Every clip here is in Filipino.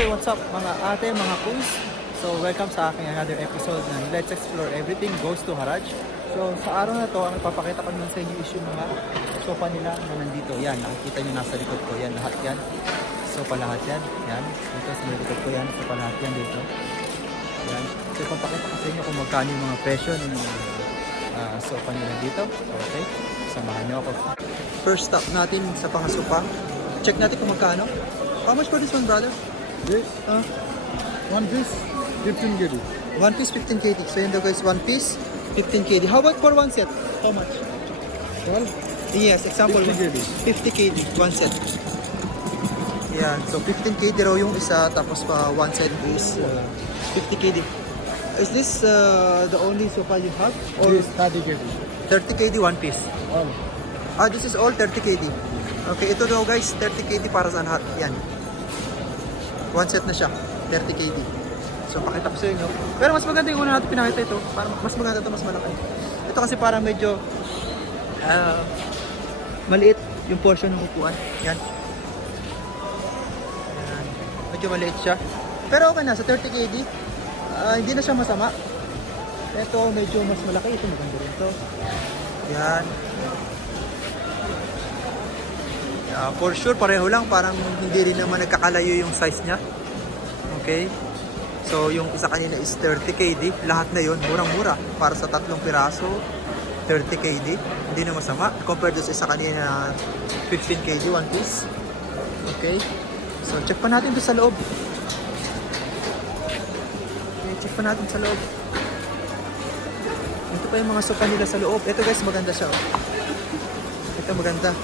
Hey, what's up mga ate, mga kuys? So, welcome sa aking another episode ng Let's Explore Everything Goes to Haraj. So, sa araw na to, ang ipapakita ko naman sa inyo is yung mga sofa nila na nandito. Yan, nakikita nyo nasa likod ko. Yan, lahat yan. Sofa lahat yan. Yan, dito sa likod ko yan. Sofa lahat yan dito. Yan. So, ipapakita ko sa inyo kung magkano yung mga presyo ng mga sofa nila dito. Okay, samahan nyo ako. First stop natin sa pang-sofa. Check natin kung magkano. How much for this one, brother? This one piece 15 kg. One piece 15 kg. So yun daw guys, one piece 15 kg. How about for one set? How much? 12 Yes, example 50 kg. 50 kg, one set. Yan, so 15 kg raw yung isa, tapos pa one set is 50 kg. Is this the only sofa you have? Or This 30 kg. 30 kg one piece? All. This is all 30 kg. Okay, ito daw guys, 30 kg para sa lahat. Yan. One set na siya, 30 kg. So pakita ko sa inyo. Pero mas maganda yung una natin pinakita ito. Para mas maganda ito, mas malaki. Ito kasi parang medyo maliit yung portion ng upuan. Yan. Yan. Medyo maliit siya. Pero okay na, sa 30 kg, hindi na siya masama. Ito medyo mas malaki. Ito maganda rin ito. Yan. For sure, pareho lang. Parang hindi rin naman nagkakalayo yung size niya. Okay. So, yung isa kanina is 30 kg. Lahat na yun, murang-mura. Para sa tatlong piraso, 30 kg. Hindi na masama. Compared to sa isa kanina na 15 kg, one piece. Okay. So, check pa natin doon sa loob. Okay, check pa natin sa loob. Ito pa yung mga sofa nila sa loob. Ito guys, maganda siya. Oh. Ito maganda.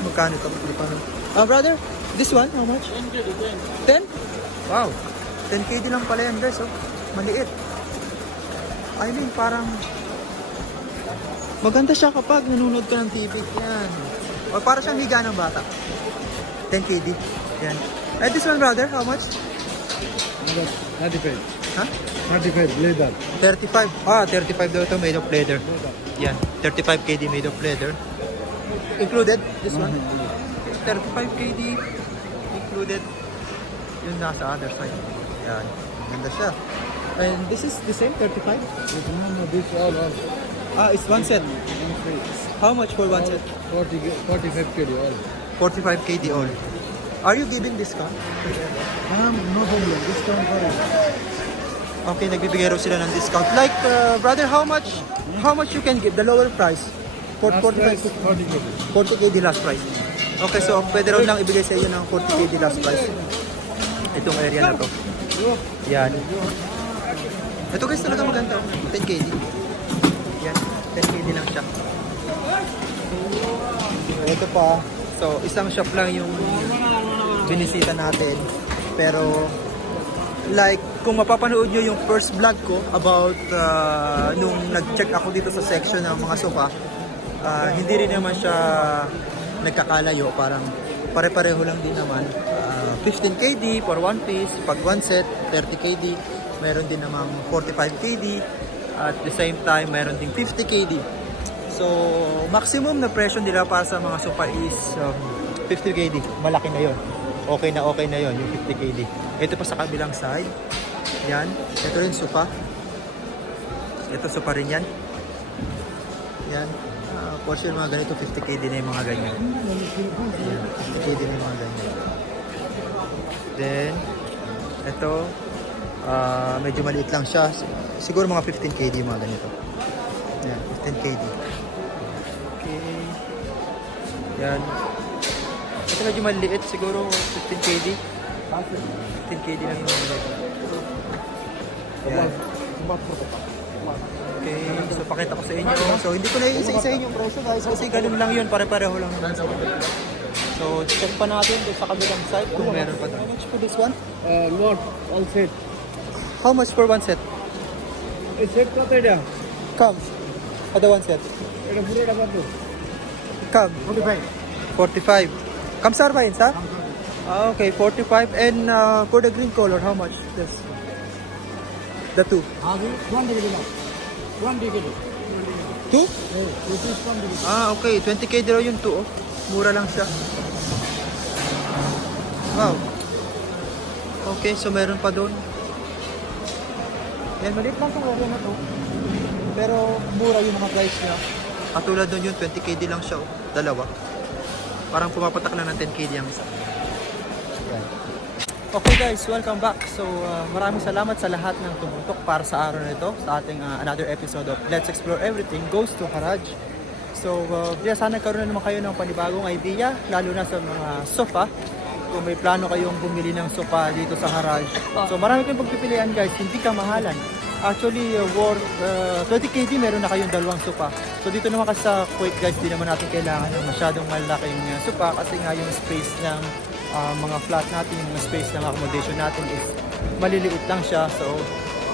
Magkano ito? Brother, this one, how much? 10 kg. 10? Wow. 10 kg lang pala yan guys, oh. Maliit. I mean, parang maganda siya kapag nanonood ka ng TV. Yan. O para siyang higa ng bata. 10 kg. Yan. This one, brother, how much? 35. Ha? 35 leather. 35. 35 daw ito, made of leather. Yan. 35 kg made of leather. Included, this one. 35 kg included. Yun nasa other side. Yan. Ganda siya. And this is the same, 35? No, this all. It's one set. One set. How much for one set? 45 kg all. 45 kg all. Are you giving discount? No problem. Discount for it. Okay, nagbibigay raw sila ng discount. Like, brother, how much you can give? The lower price? Last 45? price 40 kg. 40 kg last price. Okay, so pwede raw lang ibigay sa iyo ng 40 kg last price. Itong area na to. Yan. Ito guys talaga maganda. 10 kg. Yan. 10 kg lang siya. Ito pa. So, isang shop lang yung binisita natin. Pero, like, kung mapapanood nyo yung first vlog ko about nung nag-check ako dito sa section ng mga sofa, hindi rin naman siya nagkakalayo, parang pare-pareho lang din naman. 15 kg for one piece, pag one set 30 kg, meron din namang 45 kg, at the same time meron din 50 kg. So maximum na presyo nila para sa mga sofa is 50 kg, malaki na yon. Okay na yon yung 50 kg. Ito pa sa kabilang side. Yan, ito rin sofa. Ito sofa rin yan. Yan. For sure mga ganito 50 kg na yung mga ganyan. Yan, 50 kg na yung mga ganyan. Then ito medyo maliit lang siya. Siguro mga 15 kg yung mga ganito. Yan, 15 kg. Okay. Yan. Ito medyo maliit, siguro 15 kg. 15 kg lang yung mga ganito. Yan. Okay, so pakita ko sa inyo. So hindi ko na isa-isahin yung presyo guys kasi ganun lang yun, pare-pareho lang naman. So check pa natin doon sa kabilang side kung meron pa. How much for this one? Lot all set. How much for one set? Set kata dia? Come. Ada one set. এটা পুরো টাকা তো Come. 45. 45. Come sir, fine, sir? Okay, 45. And for the green color, how much? This. The two. आगे 1 kg ना 1 kg. Two? This is 1 kg. Okay. 20 kg raw yung two. Oh. Mura lang siya. Wow. Okay, so meron pa doon. Yan, maliit lang itong area na to. Pero mura yung mga price niya. Katulad doon yun, 20KD lang siya. Oh. Dalawa. Parang pumapatak na ng 10KD ang isa. Yan. Okay guys, welcome back. So maraming salamat sa lahat ng tumutok para sa araw na ito. Sa ating another episode of Let's Explore Everything Goes to Haraj. So sana karoon na naman kayo ng panibagong idea. Lalo na sa mga sofa. Kung may plano kayong bumili ng sofa dito sa Haraj. So marami kayong pagpipilian guys, hindi kamahalan. Actually, worth 20KD meron na kayong dalawang sofa. So dito naman kasi sa Kuwait guys, di naman natin kailangan ng masyadong malaking sofa kasi nga yung space ng mga flat natin, yung mga space ng accommodation natin is maliliit lang siya. So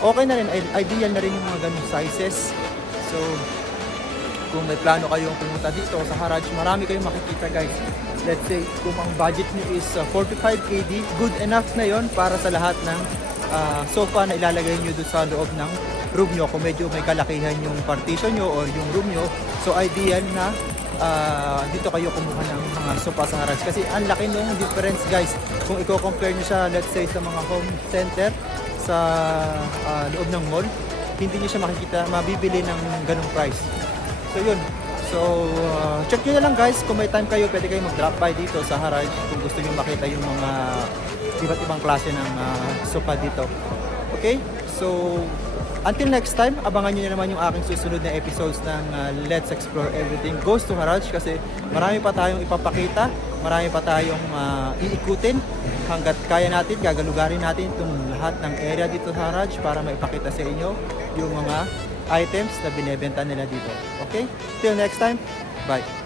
okay na rin, ideal na rin yung mga ganung sizes. So kung may plano kayong pumunta dito sa Haraj, marami kayong makikita guys. Let's say kung ang budget niyo is 45KD, good enough na yon para sa lahat ng sofa na ilalagay nyo doon sa loob ng room nyo. Kung medyo may kalakihan yung partition nyo or yung room nyo, so ideal na dito kayo kumuha ng mga sofa sa Haraj. Kasi ang laki nung difference guys kung i-compare nyo siya, let's say sa mga home center sa loob ng mall, hindi nyo siya makikita, mabibili ng ganung price. So yun. So check nyo na lang guys, kung may time kayo, pwede kayo mag-drop by dito sa Haraj kung gusto nyo makita yung mga iba't ibang klase ng sofa dito. Okay? So until next time, abangan nyo na naman yung aking susunod na episodes ng Let's Explore Everything Goes to Haraj kasi marami pa tayong ipapakita, marami pa tayong iikutin hanggat kaya natin, gagalugarin natin itong lahat ng area dito sa Haraj para maipakita sa inyo yung mga items na binebenta nila dito. Okay? Till next time, bye!